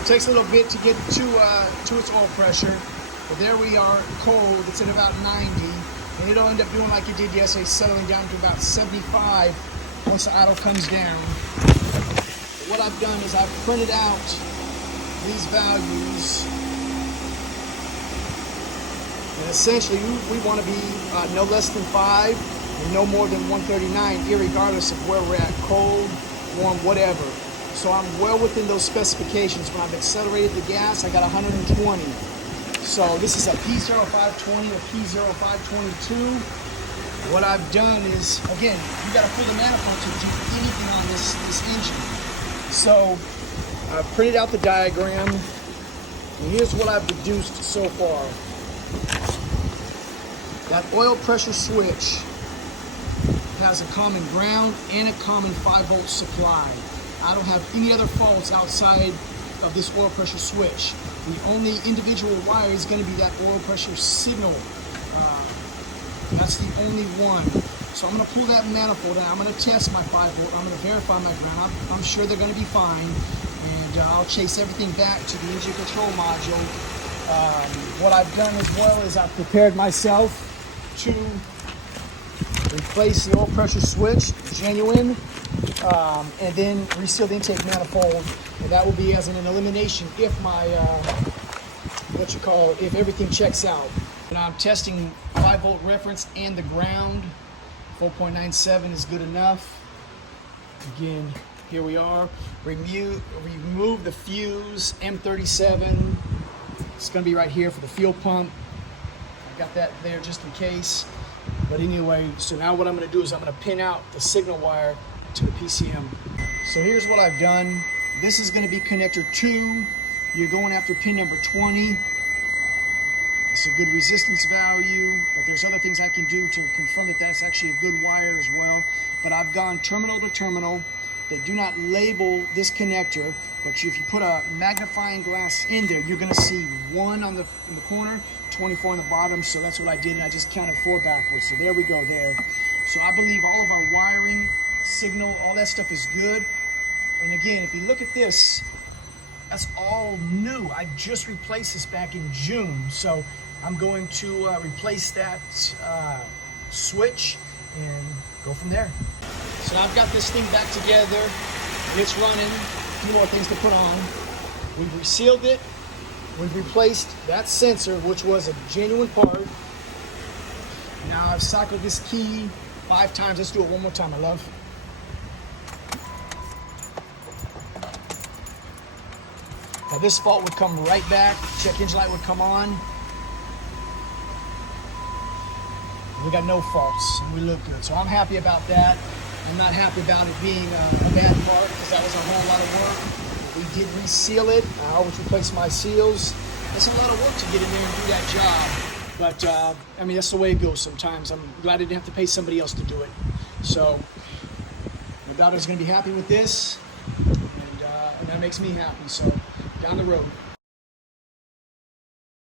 it takes a little bit to get to its oil pressure, but there we are, cold. It's at about 90, and it'll end up doing like it did yesterday, settling down to about 75 once the idle comes down. But what I've done is I've printed out these values, and essentially we want to be no less than 5 and no more than 139, irregardless of where we're at, cold, warm, whatever. So I'm well within those specifications. When I've accelerated the gas, I got 120. So this is a P0520 or P0522. What I've done is, again, you got to pull the manifold to do anything on this engine. So I've printed out the diagram, and here's what I've deduced so far. That oil pressure switch has a common ground and a common 5-volt supply. I don't have any other faults outside of this oil pressure switch. The only individual wire is going to be that oil pressure signal. That's the only one. So I'm going to pull that manifold out. I'm going to test my 5-volt. I'm going to verify my ground. I'm sure they're going to be fine. And I'll chase everything back to the engine control module. What I've done as well is I've prepared myself to replace the oil pressure switch, genuine, and then reseal the intake manifold. And that will be as an elimination if my, if everything checks out. Now I'm testing 5-volt reference and the ground. 4.97 is good enough. Again, here we are. Remove the fuse, M37. It's going to be right here for the fuel pump. I've got that there just in case. But anyway, so now what I'm going to do is I'm going to pin out the signal wire to the PCM. So here's what I've done. This is going to be connector 2. You're going after pin number 20. It's a good resistance value, but there's other things I can do to confirm that that's actually a good wire as well. But I've gone terminal to terminal. They do not label this connector, but if you put a magnifying glass in there, you're going to see 1 in the corner, 24 on the bottom. So that's what I did, and I just counted 4 backwards. So there we go there. So I believe all of our wiring, signal, all that stuff is good. And again, if you look at this, that's all new. I just replaced this back in June. So I'm going to replace that switch and go from there. So now I've got this thing back together. It's running. A few more things to put on. We've resealed it. We've replaced that sensor, which was a genuine part. Now I've cycled this key 5 times. Let's do it one more time, my love. Now this fault would come right back. Check engine light would come on. We got no faults, and we look good. So I'm happy about that. I'm not happy about it being a bad part, because that was a whole lot of work. We did reseal it. I always replace my seals. It's a lot of work to get in there and do that job. But, I mean, that's the way it goes sometimes. I'm glad I didn't have to pay somebody else to do it. So, my daughter's going to be happy with this, and that makes me happy. So, down the road.